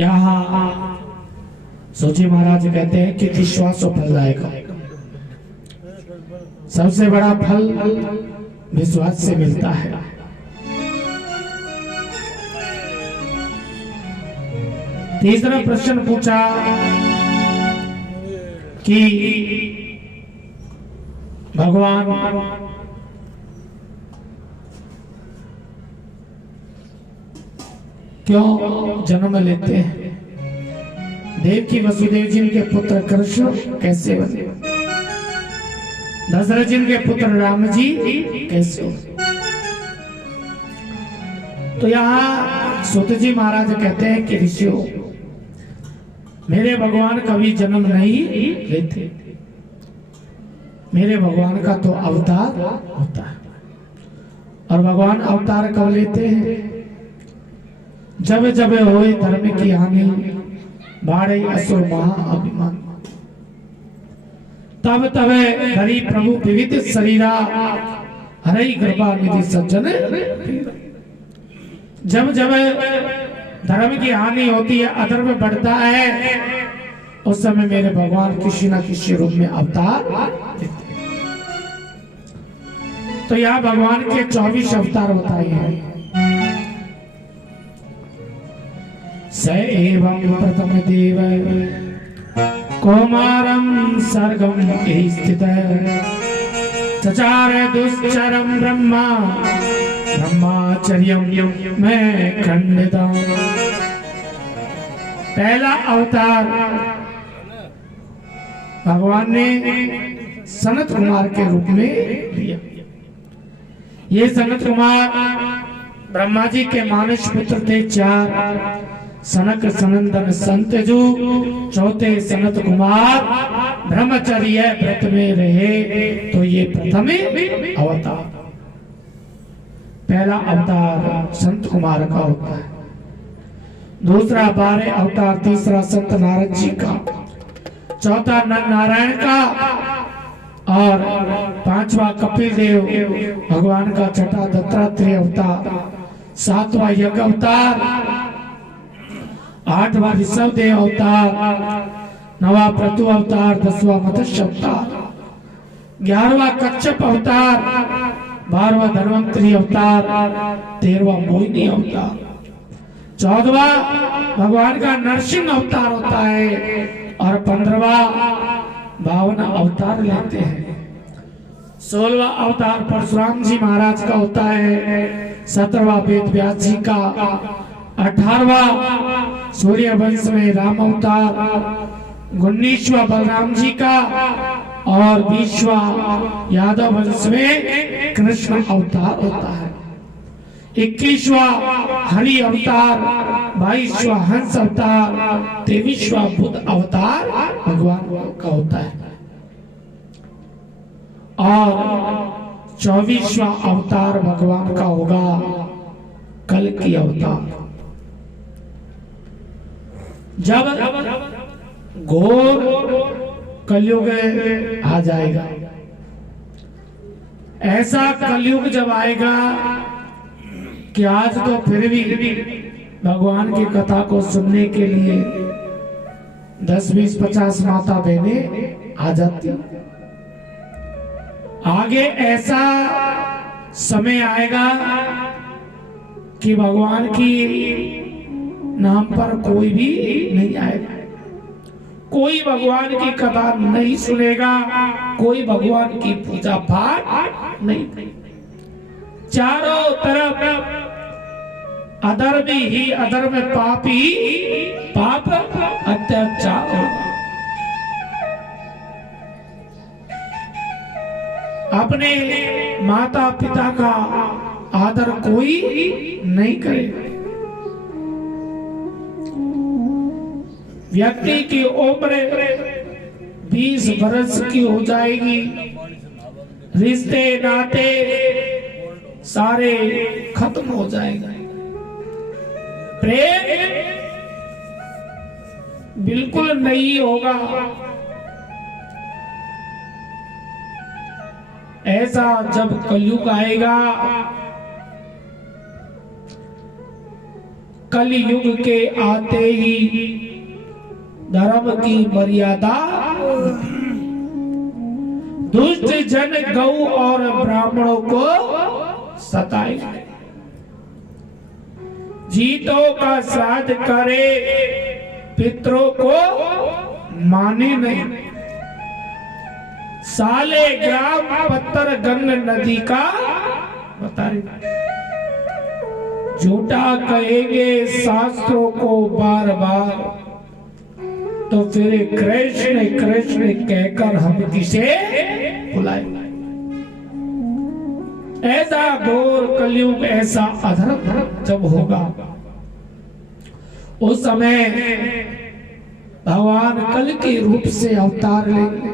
यहाँ सोची महाराज कहते हैं कि विश्वास फलदायक, सबसे बड़ा फल विश्वास से मिलता है। तीसरा प्रश्न पूछा कि भगवान क्यों जन्म लेते हैं? देवकी वसुदेव जी के पुत्र कृष्ण कैसे बने? दशरथ जी के पुत्र राम जी कैसे हो? तो यहाँ सूत जी महाराज कहते हैं कि ऋषियों, मेरे भगवान कभी जन्म नहीं लेते, मेरे भगवान का तो अवतार होता है। और भगवान अवतार कब लेते हैं? जब जब होए धर्म की हानि, बाढ़े असुर महा अभिमान, तब तब हरि प्रभु विविध शरीरा, हरि कृपा निधि सज्जन। जब जब धर्म की हानि होती है, अधर्म बढ़ता है, उस समय मेरे भगवान किसी न किसी रूप में अवतार लेते हैं। तो यहाँ भगवान के 24 अवतार बताए हैं। स एवं प्रथम देव कौमारं सर्गम स्थित, चचार दुश्चरम ब्रह्मा ब्रह्माचर्यम में खंडिता। पहला अवतार भगवान ने सनत कुमार के रूप में लिया। ये सनत कुमार ब्रह्मा जी के मानस पुत्र थे 4, सनक सनंदन संतजु, चौथे सनत कुमार ब्रह्मचर्य व्रत में रहे। तो ये प्रथम अवतार, पहला अवतार संत कुमार का होता है। दूसरा 12 अवतार, तीसरा संत नारद जी का, चौथा नर नारायण का, और 5वां कपिल देव भगवान का, छठा दत्तात्रेय अवतार, 7वां यज्ञ अवतार, 8वां ऋषभ देव अवतार, 9वां पृथु अवतार, 10वां मत्स्य अवतार, 11वां कच्छप अवतार, 12वां धन्वंतरी अवतार, 13वां मोहिनी अवतार, 14वां भगवान का नरसिंह अवतार होता है, और 15वां 52 अवतार लेते हैं। 16वां अवतार परशुराम जी महाराज का होता है, 17वां वेद व्यास जी का, 18वां सूर्य वंश में राम अवतार, 19वां बलराम जी का, और 20वां यादव वंश में कृष्ण अवतार होता है। 21वां हरि अवतार, 22वां हंस अवतार, 23वां बुद्ध अवतार भगवान का होता है, और 24वां अवतार भगवान का होगा कल की अवतार। जब घोर कलयुग आ जाएगा, ऐसा कलयुग जब आएगा कि आज तो फिर भी भगवान की कथा को सुनने के लिए 10, 20, 50 माता बहनें आ जाती। आगे ऐसा समय आएगा कि भगवान की नाम पर कोई भी नहीं आएगा, कोई भगवान की कथा नहीं सुनेगा, कोई भगवान की पूजा पाठ नहीं। चारों तरफ अधर्म ही अधर्म, पाप ही पाप, अत्याचार होगा। अपने माता पिता का आदर कोई नहीं करेगा। व्यक्ति की उम्र 20 वर्ष की हो जाएगी, रिश्ते नाते सारे खत्म हो जाएंगे, प्रेम बिल्कुल नहीं होगा। ऐसा जब कलयुग आएगा, कलयुग के आते ही धर्म की मर्यादा, दुष्ट जन गौ और ब्राह्मणों को सताएंगे, जीतों का श्राद्ध करे, पितरों को माने नहीं, साले ग्राम पत्थर गंग नदी का बताए, झूठा कहेंगे शास्त्रों को बार बार, तो फिर कृष्ण कृष्ण कहकर हम किसे बुलाए। ऐसा घोर कलयुग, ऐसा अधर्म जब होगा, उस समय भगवान कल के रूप से अवतार लेंगे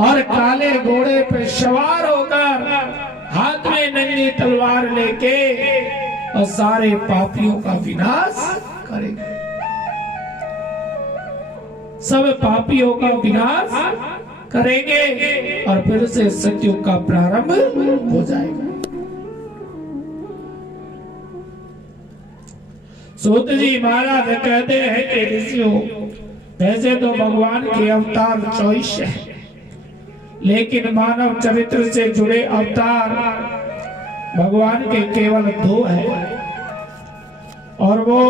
और काले घोड़े पे सवार होकर हाथ में नंगी तलवार लेके और सारे पापियों का विनाश करेंगे, सब पापियों का विनाश करेंगे और फिर से सतयुग का प्रारंभ हो जाएगा। सूत जी महाराज कहते हैं कि ऋषियों, वैसे तो भगवान के अवतार 24 है, लेकिन मानव चरित्र से जुड़े अवतार भगवान के केवल 2 है, और वो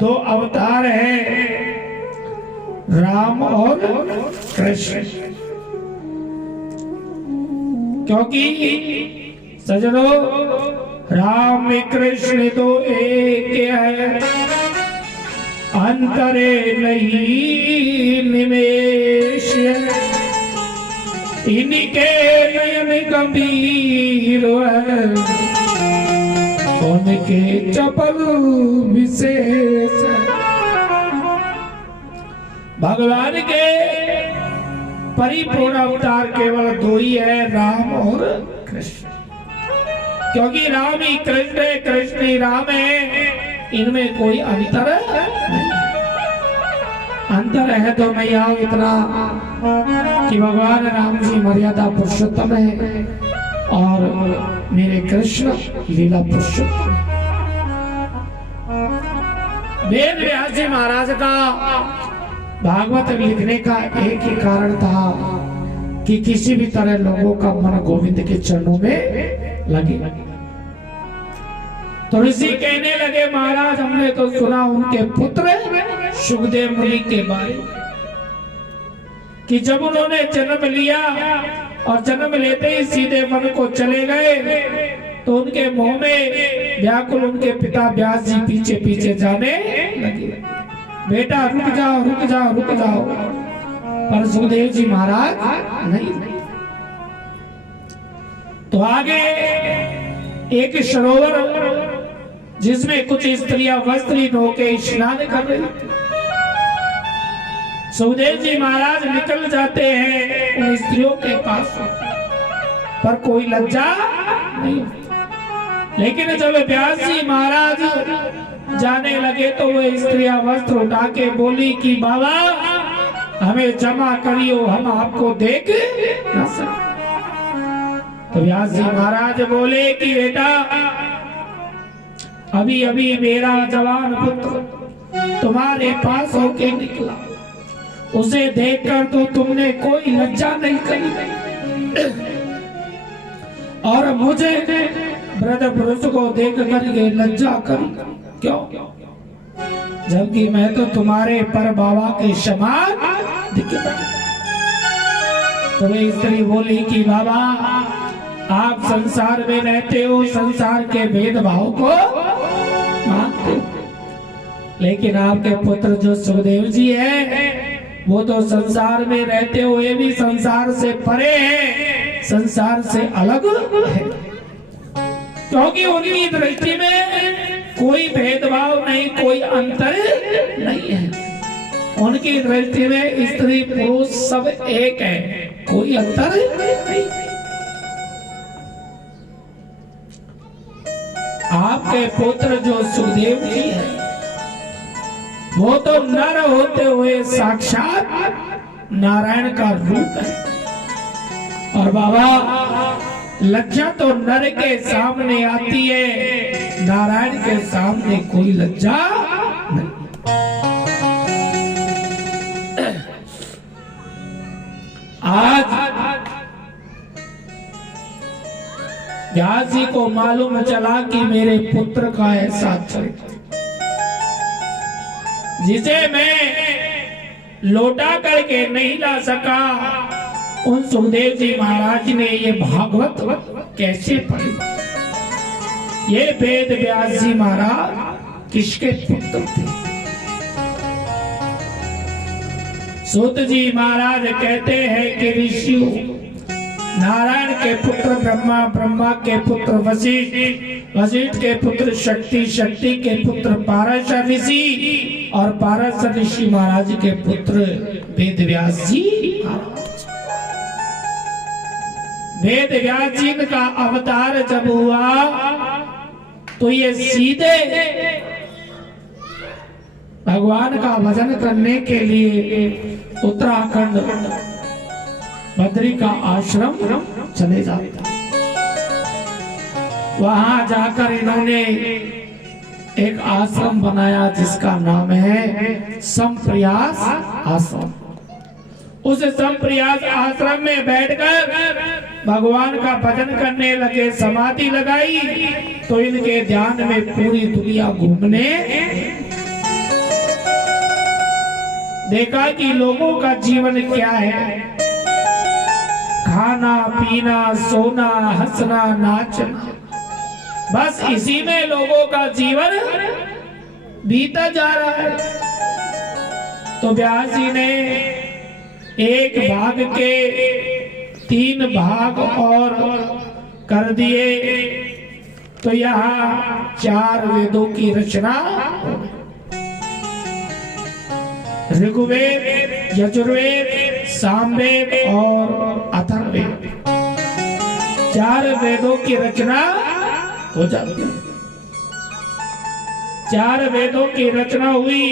2 अवतार हैं राम और कृष्ण। क्योंकि सजनों, राम कृष्ण तो एक है, अंतरे नहीं निमेश, इनके नयन गंभीर है, उनके चपल विशेष। भगवान के परिपूर्ण अवतार केवल 2 ही है, राम और कृष्ण। क्योंकि राम ही कृष्ण है, कृष्ण ही राम है, इनमें कोई अंतर नहीं। अंतर है तो मैं यहाँ इतना कि भगवान राम जी मर्यादा पुरुषोत्तम है और मेरे कृष्ण लीला पुरुषोत्तम। वेद व्यास जी महाराज का भागवत लिखने का एक ही कारण था कि किसी भी तरह लोगों का मन गोविंद के चरणों में लगे। तो ऋषि कहने लगे, महाराज हमने तो सुना उनके पुत्र सुखदेव मुनि के बारे में कि जब उन्होंने जन्म लिया और जन्म लेते ही सीधे वन को चले गए, तो उनके मुंह में व्याकुल उनके पिता व्यास जी पीछे पीछे जाने लगे, बेटा रुक जाओ रुक जाओ रुक जाओ। पर सुखदेव जी महाराज नहीं। तो आगे एक सरोवर जिसमें कुछ स्त्रियां वस्त्रहीन होकर स्नान कर रही थी। सुखदेव जी महाराज निकल जाते हैं उन स्त्रियों के पास, पर कोई लज्जा नहीं। लेकिन जब व्यास जी महाराज जाने लगे तो वो स्त्रियां वस्त्र उठा के बोली कि बाबा हमें क्षमा करियो, हम आपको देख न सकते। तो व्यास जी महाराज बोले कि बेटा अभी अभी मेरा जवान पुत्र तुम्हारे पास होके निकला, उसे देखकर तो तुमने कोई लज्जा नहीं करी और मुझे वृद्ध पुरुष को देख कर ये लज्जा करी क्यों? जबकि मैं तो तुम्हारे पर बाबा के समान दिखता। तो वे स्त्री बोली कि बाबा आप संसार में रहते हो, संसार के भेदभाव को मानते हो, लेकिन आपके पुत्र जो सुखदेव जी है वो तो संसार में रहते हुए भी संसार से परे है, संसार से अलग है। क्योंकि उनकी दृष्टि में कोई भेदभाव नहीं, कोई अंतर नहीं है। उनकी दृष्टि में स्त्री पुरुष सब एक है, कोई अंतर नहीं। आपके पुत्र जो सुखदेव जी है वो तो नर होते हुए साक्षात नारायण का रूप है। और बाबा लज्जा तो नर के सामने आती है नारायण के सामने कोई लज्जा नहीं। आज व्यास जी को मालूम चला कि मेरे पुत्र का ऐसा चरित्र जिसे मैं लौटा करके नहीं ला सका, उन सुखदेव जी महाराज ने ये भागवत कैसे पढ़ी। ये वेद व्यास जी महाराज किसके पुत्र थे? सूत जी महाराज कहते हैं कि ऋषियों, नारायण के पुत्र ब्रह्मा, ब्रह्मा के पुत्र वशिष्ठ, वशिष्ठ के पुत्र शक्ति, शक्ति के पुत्र पाराशर ऋषि और पाराशर ऋषि महाराज के पुत्र वेद व्यास जी। वेद व्यास जी का अवतार जब हुआ तो ये सीधे भगवान का भजन करने के लिए उत्तराखंड बद्री का आश्रम चले जाते। वहां जाकर इन्होंने एक आश्रम बनाया जिसका नाम है संप्रयास आश्रम। उस संप्रयास आश्रम में बैठकर भगवान का भजन करने लगे, समाधि लगाई तो इनके ध्यान में पूरी दुनिया घूमने देखा कि लोगों का जीवन क्या है, खाना पीना सोना हंसना नाचना, बस इसी में लोगों का जीवन बीता जा रहा है। तो व्यास जी ने एक भाग के 3 भाग और कर दिए तो यहाँ 4 वेदों की रचना, ऋग्वेद, यजुर्वेद, सामवेद और अथर्ववेद, 4 वेदों की रचना हो जाती है। 4 वेदों की रचना हुई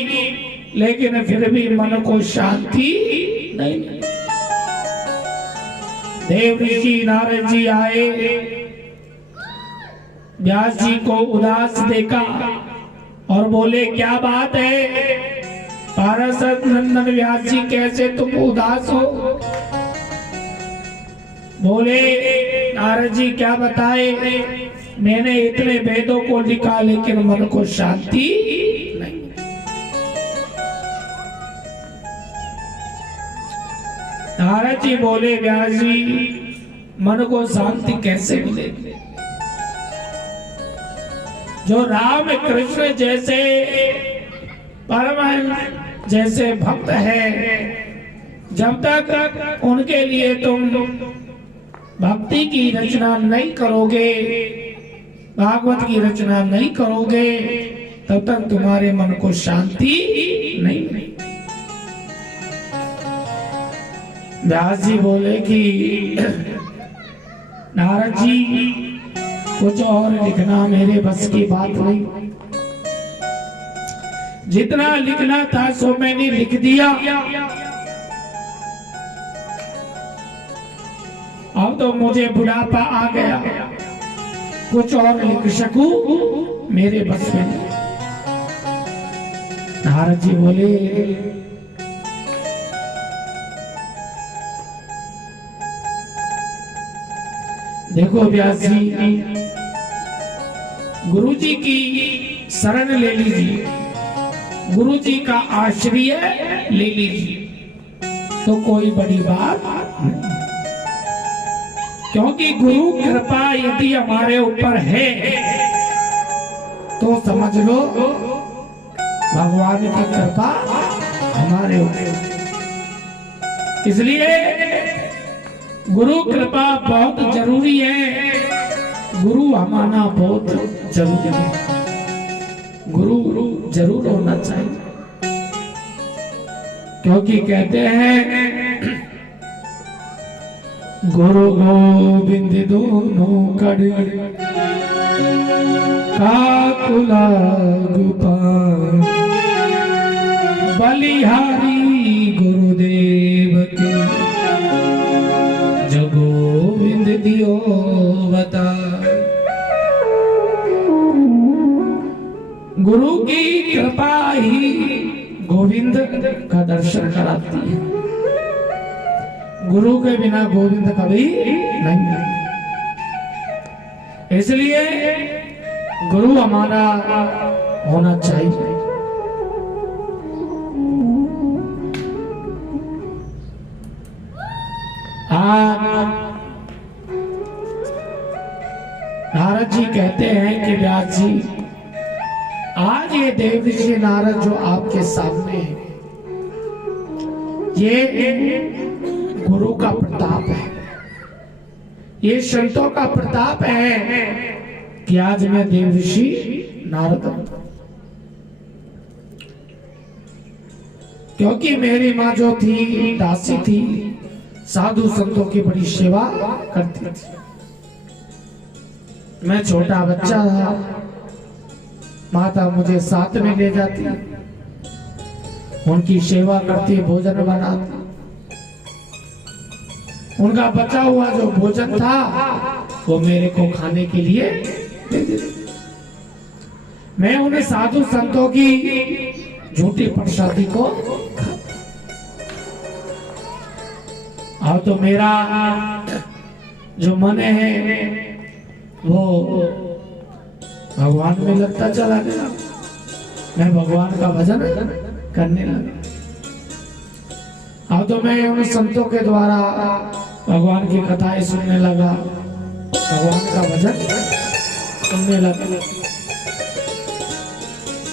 लेकिन फिर भी मन को शांति नहीं। देव ऋषि नारद जी आए, व्यास जी को उदास देखा और बोले क्या बात है पाराशर नंदन व्यास जी, कैसे तुम उदास हो? बोले नारद जी क्या बताए, मैंने इतने वेदों को लिखा लेकिन मन को शांति नहीं। नारद जी बोले व्यास जी मन को शांति कैसे मिलेगी? जो राम कृष्ण जैसे परम जैसे भक्त है, जब तक उनके लिए तुम भक्ति की रचना नहीं करोगे, भागवत की रचना नहीं करोगे, तब तक तुम्हारे मन को शांति नहीं। व्यास जी बोले कि नारद जी कुछ और लिखना मेरे बस की बात नहीं, जितना लिखना था सो मैंने लिख दिया, अब तो मुझे बुढ़ापा आ गया, कुछ और लिख सकूं मेरे बस में नहीं। नारद जी बोले देखो व्यास जी, गुरु जी की शरण ले लीजिए, गुरु जी का आश्रय ले लीजिए तो कोई बड़ी बात नहीं। क्योंकि गुरु कृपा यदि हमारे ऊपर है तो समझ लो भगवान की कृपा हमारे ऊपर। इसलिए गुरु कृपा बहुत जरूरी है, गुरु हमारा बहुत जरूरी है, गुरु जरूर होना चाहिए। क्योंकि कहते हैं गुरु गोविंद दोनों कड़ी काकुला गोपाल, बलिहारी गुरुदेव के जो गोविंद दियो बता। गोविंद का दर्शन कराती है। गुरु के बिना गोविंद कभी नहीं मिलता। इसलिए गुरु हमारा होना चाहिए। नारद जी कहते हैं कि व्यास जी, आज ये देव ऋषि नारद जो आपके सामने है, ये गुरु का प्रताप है, ये संतों का प्रताप है कि आज मैं देव ऋषि नारद हूं। क्योंकि मेरी माँ जो थी दासी थी, साधु संतों की बड़ी सेवा करती थी। मैं छोटा बच्चा था, माता मुझे साथ में ले जाती, उनकी सेवा करती, भोजन बनाती। उनका बचा हुआ जो भोजन था वो मेरे को खाने के लिए दे देती। मैं उन्हें साधु संतों की झूठी प्रसादी को अब तो मेरा जो मन है वो भगवान में लगता चला गया। मैं भगवान का भजन करने लगा। अब तो मैं उन संतों के द्वारा भगवान की कथाएं सुनने लगा, भगवान का भजन सुनने लगा।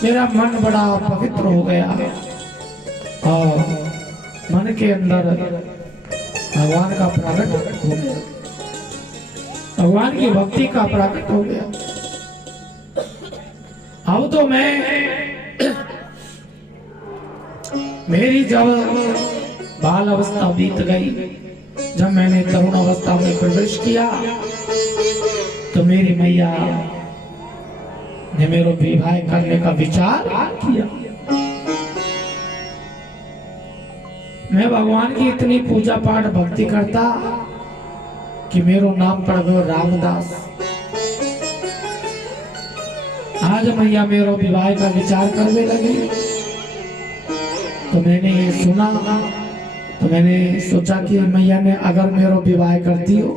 मेरा मन बड़ा पवित्र हो गया और मन के अंदर भगवान का प्रकट हो गया, भगवान की भक्ति का प्रकट हो गया। अब तो मैं मेरी जब बाल अवस्था बीत गई, जब मैंने तरुण अवस्था में प्रवेश किया, तो मेरी मैया ने मेरा विवाह करने का विचार किया। मैं भगवान की इतनी पूजा पाठ भक्ति करता कि मेरा नाम पड़ गया रामदास। आज मैया मेरा विवाह का विचार करने लगी, तो मैंने ये सुना, तो मैंने सोचा कि मैया ने अगर मेरा विवाह करती हो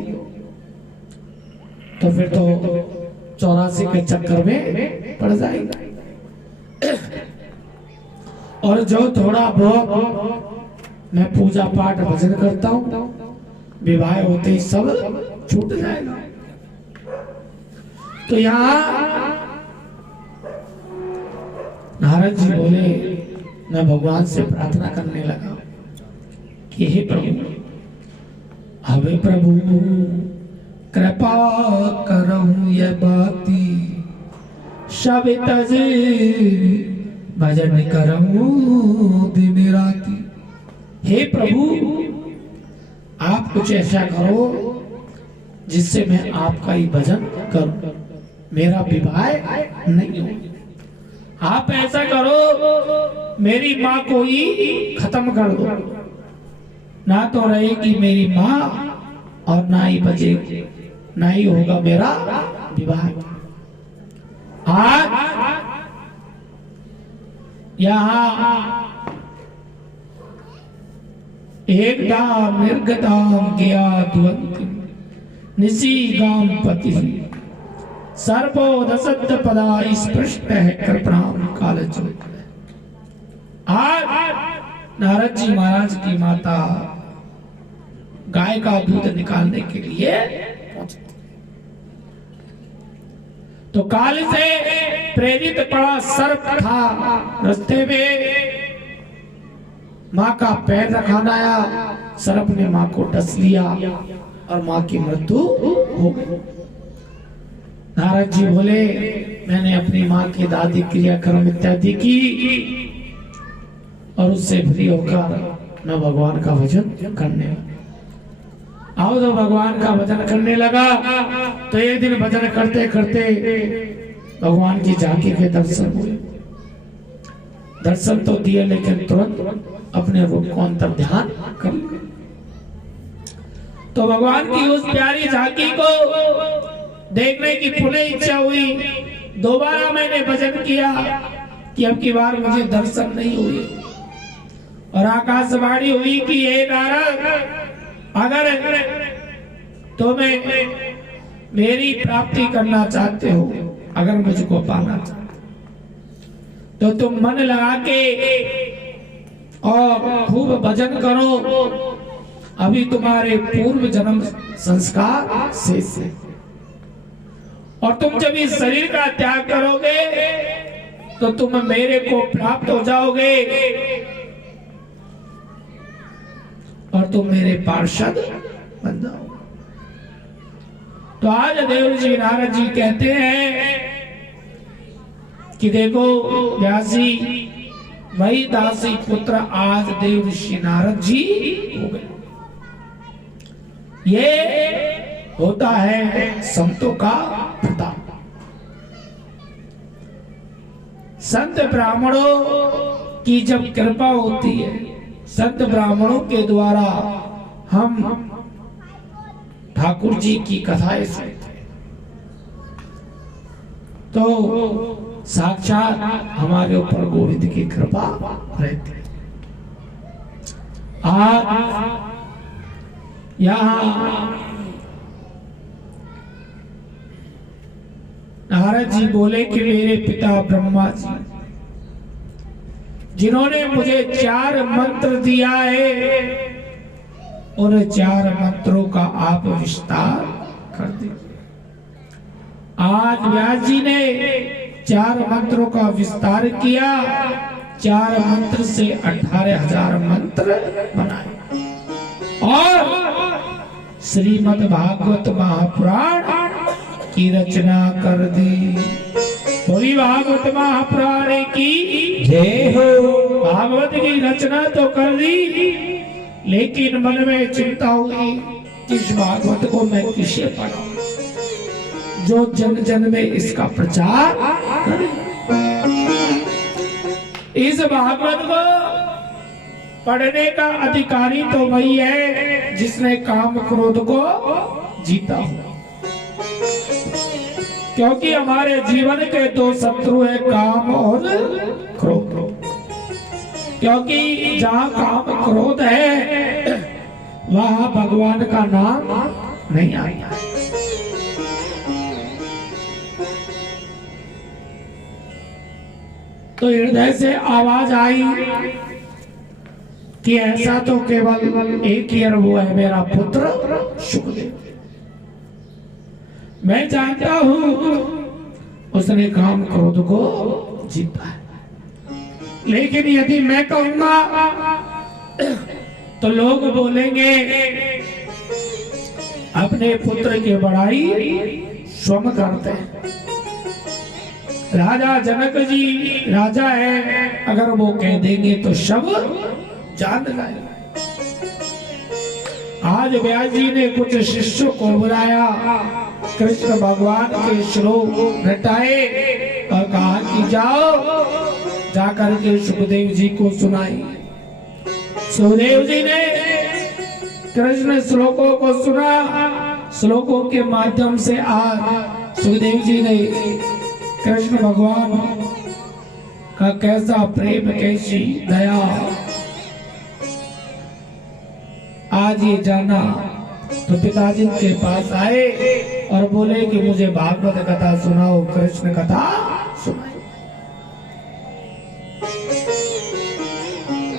तो फिर तो 84 के चक्कर में पड़ जाएगा। और जो थोड़ा बहुत मैं पूजा पाठ भजन करता हूँ, विवाह होते ही सब छूट जाएगा। तो यहाँ नारद जी बोले, मैं भगवान से प्रार्थना करने लगा कि हे प्रभु, हवे प्रभु कृपा करहूं ये बाती, सब तज भजन करहूं दिन राती। हे प्रभु, आप कुछ ऐसा करो जिससे मैं आपका ही भजन करूं, मेरा विवाह नहीं हो। आप ऐसा करो मेरी माँ को ही खत्म कर दो, ना तो रहेगी मेरी माँ और ना ही बजेगी, ना ही होगा मेरा विवाह। आज यहाँ एक दाम निर्गदाम गया द्वंति निसी गाम पति सर्वोदसत पदा स्पृष्ट है कृपणाम काल। आज नारद जी महाराज की माता गाय का दूध निकालने के लिए पहुंचती, तो काल से प्रेरित बड़ा सर्प था रास्ते में, माँ का पैर रखाना आया, सर्प ने माँ को डस लिया और माँ की मृत्यु हो गई। नारद जी बोले, मैंने अपनी माँ की दादी क्रियाक्रम इत्यादि की और उससे फ्री होकर मैं भगवान का भजन करने लगा। आओ तो भगवान का भजन करने लगा, तो एक दिन भजन करते करते भगवान की झांकी के दर्शन हुए। दर्शन तो दिए लेकिन तुरंत अपने रूप को अंतर ध्यान कर लिया। तो भगवान की उस प्यारी झांकी को देखने की पुनः इच्छा हुई। दोबारा मैंने भजन किया कि अब की बार मुझे दर्शन नहीं हुए, और आकाशवाणी हुई कि हे नारद, अगर तुम्हें मेरी प्राप्ति करना चाहते हो, अगर मुझको पाना चाहते तो तुम मन लगा के और खूब भजन करो। अभी तुम्हारे पूर्व जन्म संस्कार शेष है और तुम जब इस शरीर का त्याग करोगे तो तुम मेरे को प्राप्त हो जाओगे और तुम मेरे पार्षद बन जाओगे। तो आज देव जी नारद जी कहते हैं कि देखो व्यास जी, वही दासी पुत्र आज देव ऋषि नारद जी हो गए। ये होता है संतों का प्रताप। संत ब्राह्मणों की जब कृपा होती है, संत ब्राह्मणों के द्वारा हम ठाकुर जी की कथाएं सुनते हैं तो साक्षात हमारे ऊपर गोविंद की कृपा रहती है। आज यहाँ नारद जी बोले कि मेरे पिता ब्रह्मा जी, जिन्होंने मुझे 4 मंत्र दिया है, उन 4 मंत्रों का आप विस्तार कर दीजिए। आज व्यास जी ने 4 मंत्रों का विस्तार किया। 4 मंत्र से 18,000 मंत्र बनाए और श्रीमद् भागवत महापुराण की रचना कर दी। बोली भागवत महापुराण की जय हो। भागवत की रचना तो कर दी, लेकिन मन में चिंता हुई इस भागवत को मैं किसे पढ़ाऊं जो जन जन में इसका प्रचार करे। इस भागवत को पढ़ने का अधिकारी तो वही है जिसने काम क्रोध को जीता हो, क्योंकि हमारे जीवन के 2 शत्रु है, काम और क्रोध। क्योंकि जहाँ काम क्रोध है वहाँ भगवान का नाम नहीं आता। तो हृदय से आवाज आई कि ऐसा तो केवल एक ही अरब है, मेरा पुत्र सुखदेव। मैं जानता हूं उसने काम क्रोध को जीता है, लेकिन यदि मैं कहूंगा तो लोग बोलेंगे अपने पुत्र की बड़ाई स्वयं करते हैं। राजा जनक जी राजा है, अगर वो कह देंगे तो सब जान जाएगा। आज व्यास जी ने कुछ शिष्यों को बुलाया, कृष्ण भगवान के श्लोक रटाए और कहा कि जाओ जाकर के सुखदेव जी को सुनाई। सुखदेव जी ने कृष्ण श्लोकों को सुना। श्लोकों के माध्यम से आज सुखदेव जी ने कृष्ण भगवान का कैसा प्रेम, कैसी दया आज ये जाना। तो पिताजी के पास आए और बोले कि मुझे भागवत कथा सुनाओ, कृष्ण कथा सुनाओ।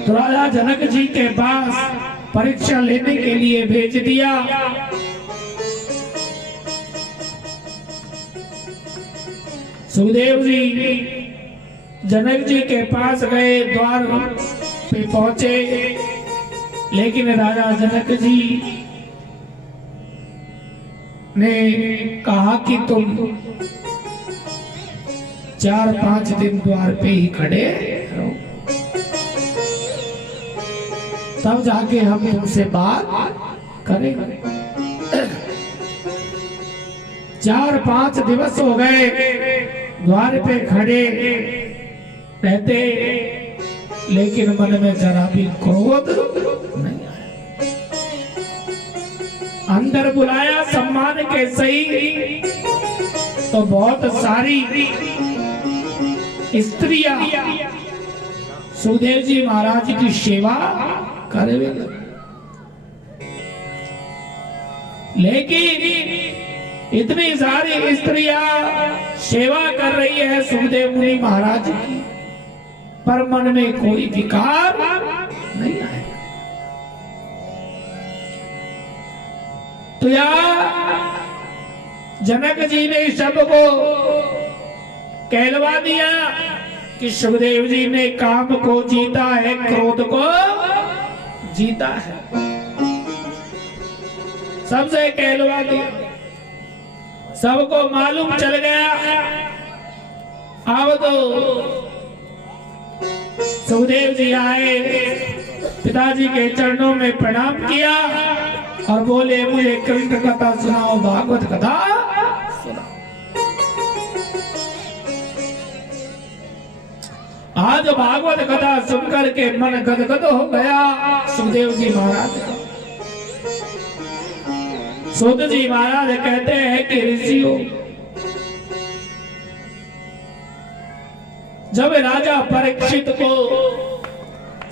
तो राजा जनक जी के पास परीक्षा लेने के लिए भेज दिया। सुखदेव जी जनक जी के पास गए, द्वार पे पहुंचे, लेकिन राजा जनक जी ने कहा कि तुम 4-5 दिन द्वार पे ही खड़े रहो, तब जाके हम तुमसे बात करेंगे। 4-5 दिवस हो गए द्वार पे खड़े रहते, लेकिन मन में जरा भी क्रोध नहीं आया। अंदर बुलाया सम्मान के सही, तो बहुत सारी स्त्रियां सुखदेव जी महाराज की सेवा करे। लेकिन इतनी सारी स्त्रियां सेवा कर रही है सुखदेव मुनि महाराज की, पर मन में कोई विकार नहीं आया। तो यार जनक जी ने सबको कहलवा दिया कि सुखदेव जी ने काम को जीता है, क्रोध को जीता है, सबसे कहलवा दिया। सबको मालूम चल गया। अब तो सुखदेव जी आए, पिताजी के चरणों में प्रणाम किया और बोले मुझे कृष्ण कथा सुनाओ, भागवत कथा सुनाओ। आज भागवत कथा सुनकर के मन गदगद हो गया सुखदेव जी महाराज का। सूत जी महाराज कहते हैं कि ऋषियों, जब राजा परीक्षित को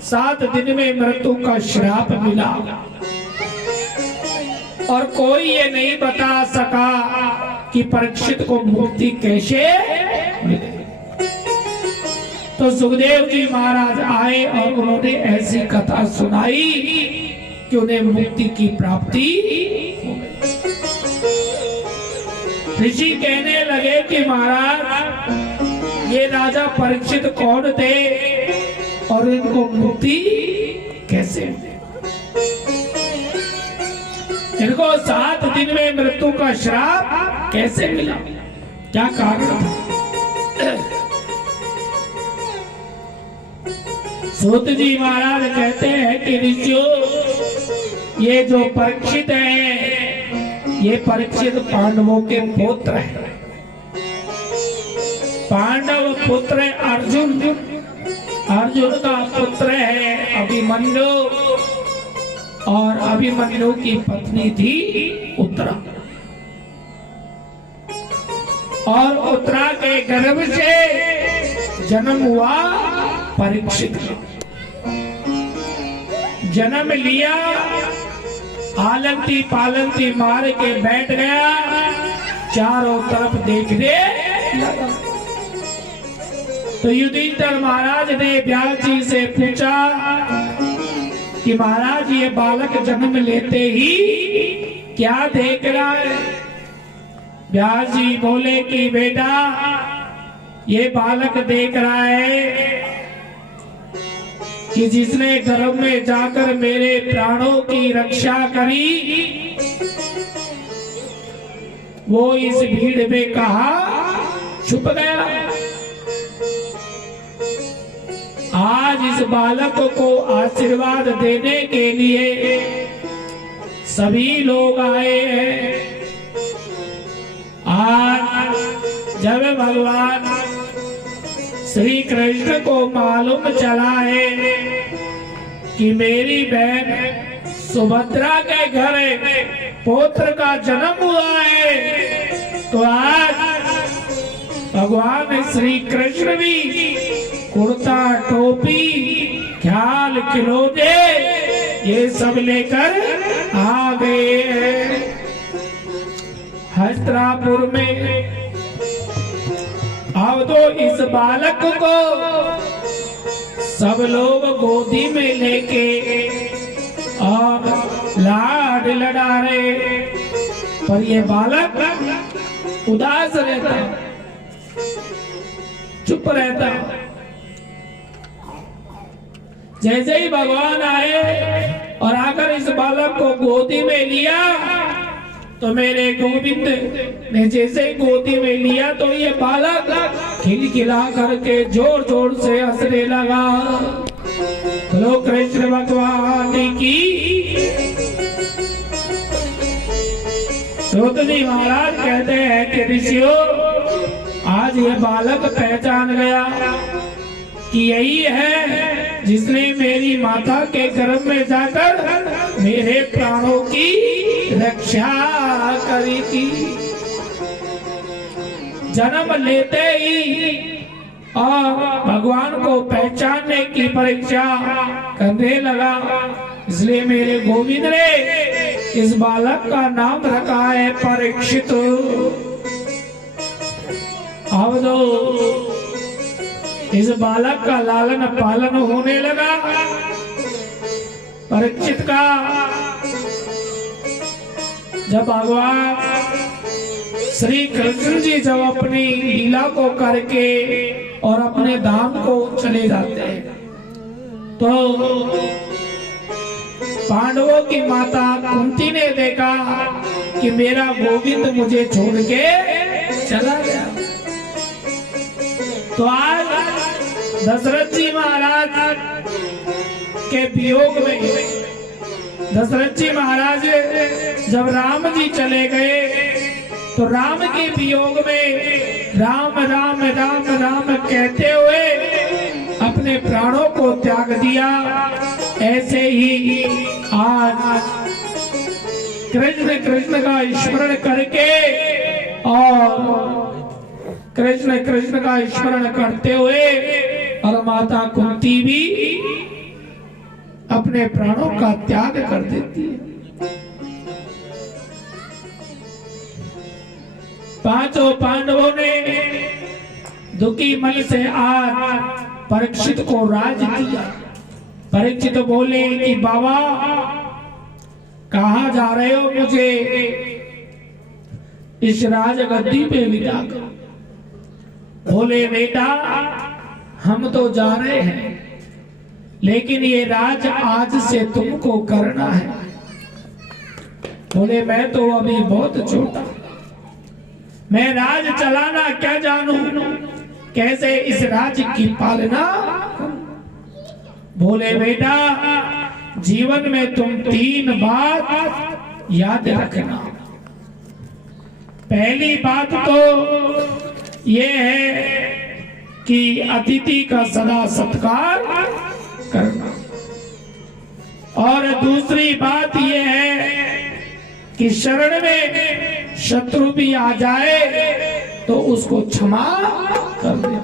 7 दिन में मृत्यु का श्राप मिला और कोई ये नहीं बता सका कि परीक्षित को मुक्ति कैसे मिले, तो सुखदेव जी महाराज आए और उन्होंने ऐसी कथा सुनाई कि उन्हें मुक्ति की प्राप्ति हो गई। ऋषि कहने लगे कि महाराज ये राजा परीक्षित कौन थे और इनको मुक्ति कैसे मिली? इनको 7 दिन में मृत्यु का श्राप कैसे मिला, क्या कारण था? सूत जी महाराज कहते हैं कि ऋषियों, ये जो परीक्षित है, ये परीक्षित पांडवों के पुत्र है। पांडव पुत्र अर्जुन, अर्जुन का पुत्र है अभिमन्यु और अभिमन्यु की पत्नी थी उत्तरा, और उत्तरा के गर्भ से जन्म हुआ परीक्षित। जन्म लिया, आलंती पालंती मार के बैठ गया, चारों तरफ देखने लगा। तो युधिष्ठिर महाराज ने व्यास जी से पूछा कि महाराज ये बालक जन्म लेते ही क्या देख रहा है? व्यास जी बोले कि बेटा ये बालक देख रहा है कि जिसने गर्भ में जाकर मेरे प्राणों की रक्षा करी, वो इस भीड़ में कहाँ छुप गया। आज इस बालक को आशीर्वाद देने के लिए सभी लोग आए हैं। आज जब भगवान श्री कृष्ण को मालूम चला है कि मेरी बहन सुभद्रा के घर पुत्र का जन्म हुआ है, तो आज भगवान श्री कृष्ण भी कुर्ता टोपी ख्याल खिलौने ये सब लेकर आ गए हैं। हस्तिनापुर में अब तो इस बालक को सब लोग गोदी में लेके और लाड लड़ा रहे, पर ये बालक उदास रहता, चुप रहता। जैसे ही भगवान आए और आकर इस बालक को गोदी में लिया, तो मेरे गोविंद ने जैसे ही गोदी में लिया तो ये बालक खिलखिला करके जोर जोर से हंसने लगा। बोलो कृष्ण भगवान की। सूत जी महाराज कहते हैं कि ऋषियों, आज ये बालक पहचान गया कि यही है जिसने मेरी माता के गर्भ में जाकर मेरे प्राणों की रक्षा करी थी। जन्म लेते ही और भगवान को पहचानने की परीक्षा करने लगा। इसलिए मेरे गोविंद ने इस बालक का नाम रखा है परीक्षित। अब तो इस बालक का लालन पालन होने लगा। परीक्षित का जब भगवान श्री कृष्ण जी जब अपनी लीला को करके और अपने धाम को चले जाते हैं तो पांडवों की माता कुंती ने देखा कि मेरा गोविंद मुझे छोड़ के चला गया। तो आज दशरथ जी महाराज के वियोग में, दशरथ जी महाराज जब राम जी चले गए तो राम के वियोग में राम राम राम राम कहते हुए अपने प्राणों को त्याग दिया। ऐसे ही आज कृष्ण कृष्ण का स्मरण करके और कृष्ण कृष्ण का स्मरण करते हुए और माता कुंती भी अपने प्राणों का त्याग कर देती है। पांचों पांडवों ने दुखी मन से आज परीक्षित को राज दिया। परीक्षित बोले कि बाबा कहाँ जा रहे हो, मुझे इस राज गद्दी पे बिठा कर। बोले बेटा हम तो जा रहे हैं लेकिन ये राज आज से तुमको करना है। बोले मैं तो अभी बहुत छोटा, मैं राज चलाना क्या जानू, कैसे इस राज की पालना। बोले बेटा जीवन में तुम 3 बात याद रखना। पहली बात तो ये है कि अतिथि का सदा सत्कार करना, और दूसरी बात यह है कि शरण में शत्रु भी आ जाए तो उसको क्षमा कर दे।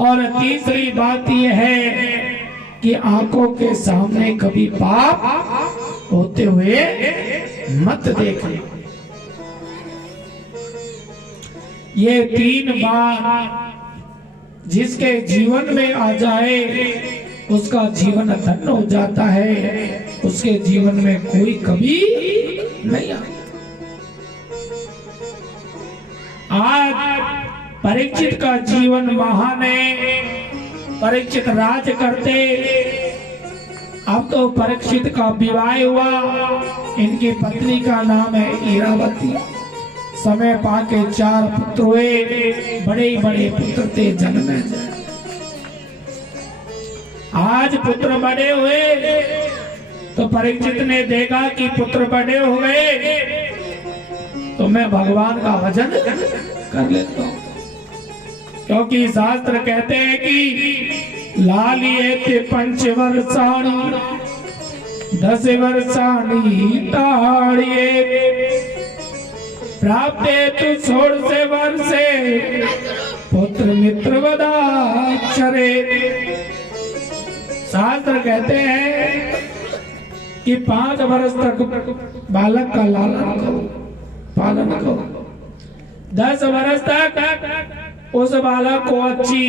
और तीसरी बात यह है कि आंखों के सामने कभी पाप होते हुए मत देखना। ये 3 बात जिसके जीवन में आ जाए उसका जीवन धन्य हो जाता है, उसके जीवन में कोई कभी नहीं आता। आज परीक्षित का जीवन महान है। परीक्षित राज करते, अब तो परीक्षित का विवाह हुआ। इनकी पत्नी का नाम है इरावती। समय पाके 4 पुत्र हुए, बड़े बड़े पुत्र थे जन्मे। आज पुत्र बड़े हुए तो परीक्षित ने देखा कि पुत्र बड़े हो गए तो मैं भगवान का भजन कर लेता हूँ, क्योंकि शास्त्र कहते हैं कि लालिये 5 वर्षाणि 10 वर्षाणि ताड़िये प्राप्ते तु 16 वर्षे पुत्र मित्र वदाचरे। शास्त्र कहते हैं कि 5 वर्ष तक बालक का लालन करो, पालन करो। 10 वर्ष तक उस बालक को अच्छी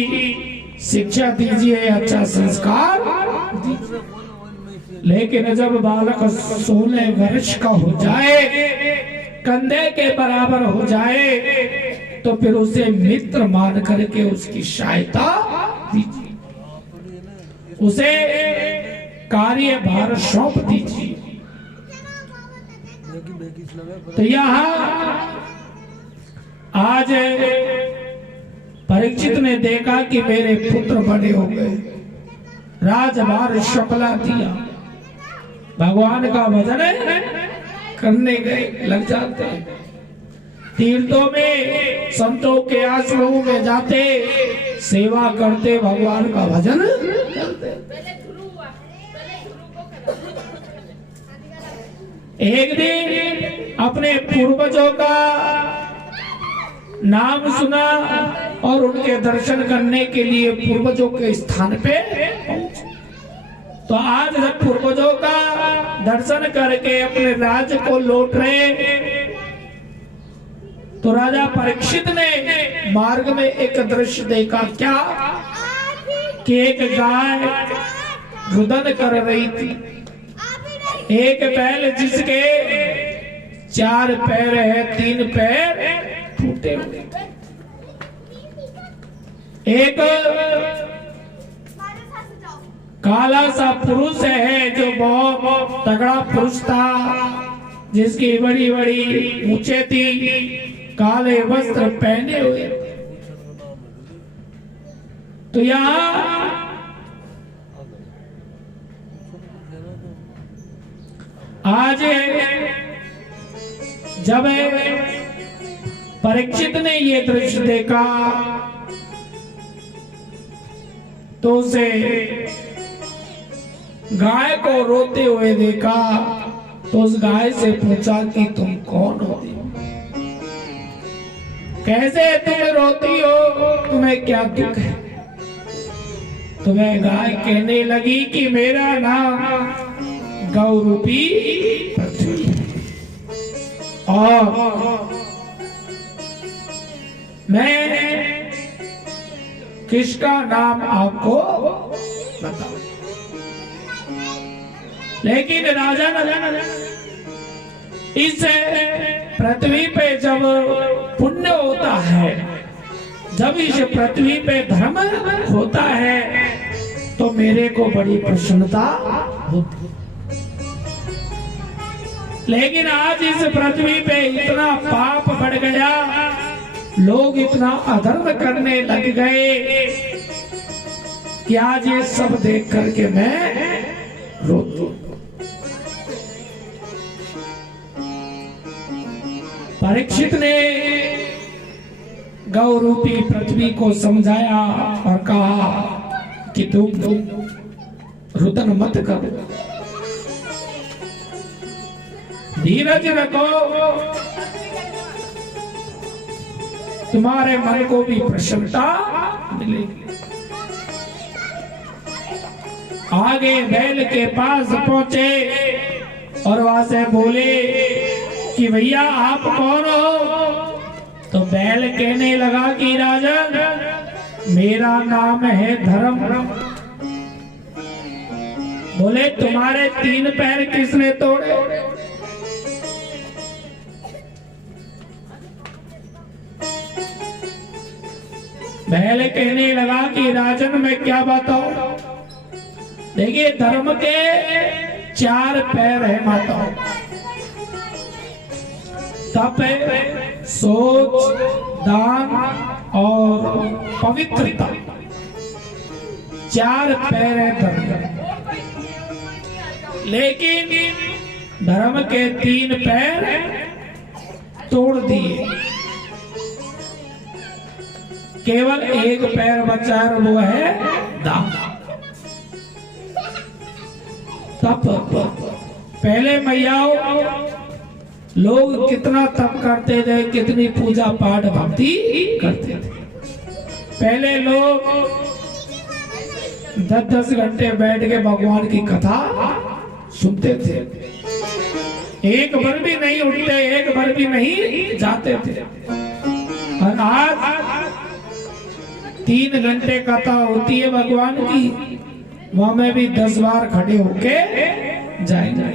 शिक्षा दीजिए, अच्छा संस्कार दीजिए। लेकिन जब बालक 16 वर्ष का हो जाए, कंधे के बराबर हो जाए, तो फिर उसे मित्र मान करके उसकी सहायता दीजिए, उसे कार्यभार सौंप दीजिए। तो यहाँ आज परीक्षित ने देखा कि मेरे पुत्र बड़े हो गए, राजभार सौंपला दिया, भगवान का भजन करने गए लग जाते। तीर्थों में संतों के आश्रमों में जाते, सेवा करते, भगवान का भजन करते। एक दिन अपने पूर्वजों का नाम सुना और उनके दर्शन करने के लिए पूर्वजों के स्थान पे पहुंचे। तो आज जब पूर्वजों का दर्शन करके अपने राज्य को लौट रहे, तो राजा परीक्षित ने मार्ग में एक दृश्य देखा। क्या कि एक गाय रुदन कर रही थी। एक बैल जिसके 4 पैर है, 3 पैर टूटे हुए। एक काला सा पुरुष है जो बहुत तगड़ा पुरुष था, जिसकी बड़ी बड़ी मूछें थी, काले वस्त्र पहने हुए। तो यहाँ आज जब परीक्षित ने ये दृश्य देखा तो उसे गाय को रोते हुए देखा। तो उस गाय से पूछा कि तुम कौन हो, कैसे तुम रोती हो, तुम्हें क्या दुख है? तो वह गाय कहने लगी कि मेरा नाम गौरूपी पृथ्वी और मैं किसका नाम आपको बताऊं। लेकिन राजा इस पृथ्वी पे जब पुण्य होता है, जब इस पृथ्वी पे धर्म होता है, तो मेरे को बड़ी प्रसन्नता होती। लेकिन आज इस पृथ्वी पे इतना पाप बढ़ गया, लोग इतना अधर्म करने लग गए कि आज ये सब देख करके मैं रोती हूं। परीक्षित ने गौरूपी पृथ्वी को समझाया और कहा कि तुम रुदन मत करो, धीरज रखो, तुम्हारे मन को भी प्रसन्नता मिलेगी। आगे बैल के पास पहुंचे और वहां से बोले कि भैया आप कौन हो? तो बैल कहने लगा कि राजन मेरा नाम है धर्म। बोले तुम्हारे 3 पैर किसने तोड़े? बैल कहने लगा कि राजन मैं क्या बताऊं, देखिए धर्म के 4 पैर है माताओं, तप, सोच, दान और पवित्रता, 4 पैर है धर्म। लेकिन धर्म के 3 पैर तोड़ दिए, केवल 1 पैर बचा है, वो है दान। तप, पहले मैयाओं लोग कितना तप करते थे, कितनी पूजा पाठ भक्ति करते थे। पहले लोग 10-10 घंटे बैठ के भगवान की कथा सुनते थे, एक बार भी नहीं उठते, एक बार भी नहीं जाते थे। और आज 3 घंटे कथा होती है भगवान की, वहां में भी 10 बार खड़े होके जाएंगे।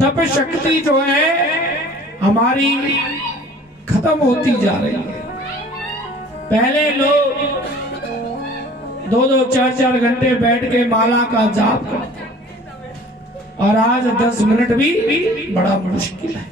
तप शक्ति जो है हमारी खत्म होती जा रही है। पहले लोग 2-2, 4-4 घंटे बैठ के माला का जाप करते, और आज 10 मिनट भी बड़ा मुश्किल है।